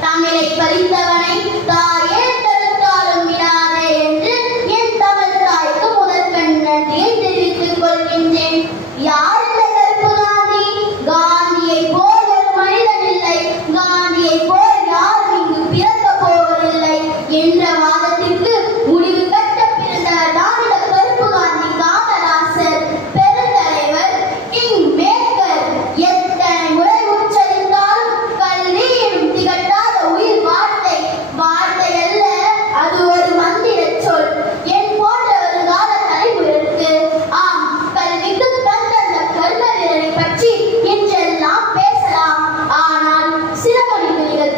தமிழை பறித்தவனை தாய்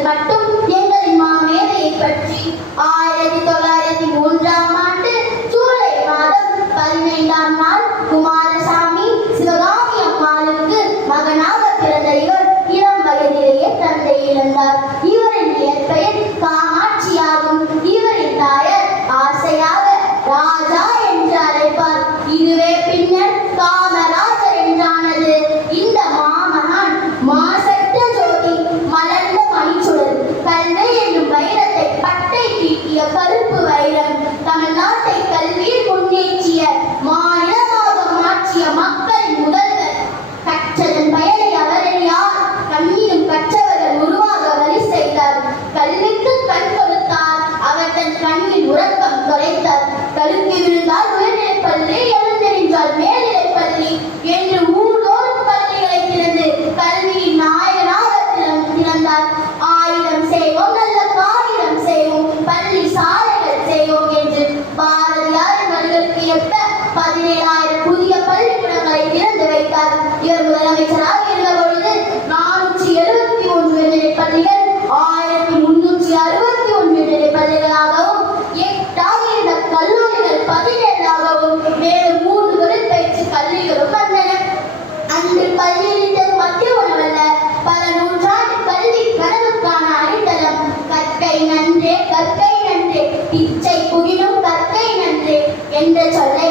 மட்டும் எங்களின் மாமேதையை பற்றி ஆயிரத்தி தொள்ளாயிரத்தி மூன்றாம் ஆண்டு ஜூலை மாதம் பதினைந்தாம் நாள் குமாரசாமி சிவகாமி அம்மாளுக்கு மகனாக பிறந்த இவர் இளம் வயதிலேயே தந்தை இழந்தார் இவரின் இயற்பெயர் பதினேழாயிரம் புதிய பள்ளிக்கூடங்களை திறந்து வைத்தார். இவர் முதலமைச்சராக இருந்த பொழுது நானூற்றி எழுபத்தி ஒன்று நிலைப்பள்ளிகள் ஆயிரத்தி முன்னூற்றி அறுபத்தி ஒன்று நிலைப்பள்ளிகளாகவும் எட்டாயிரம் கல்லூரிகள் பதினேழாகவும் மேலும் மூன்று தொழிற்பயிற்சி கல்விகளும் வந்தன. அன்று பள்ளியில் மத்திய உணவல்ல பல நூற்றாண்டு கல்வி கனவுக்கான அடித்தளம். கற்கை நன்றே கற்கை நன்றே பிச்சை புகினும் கற்கை நன்றே என்ற சொல்லை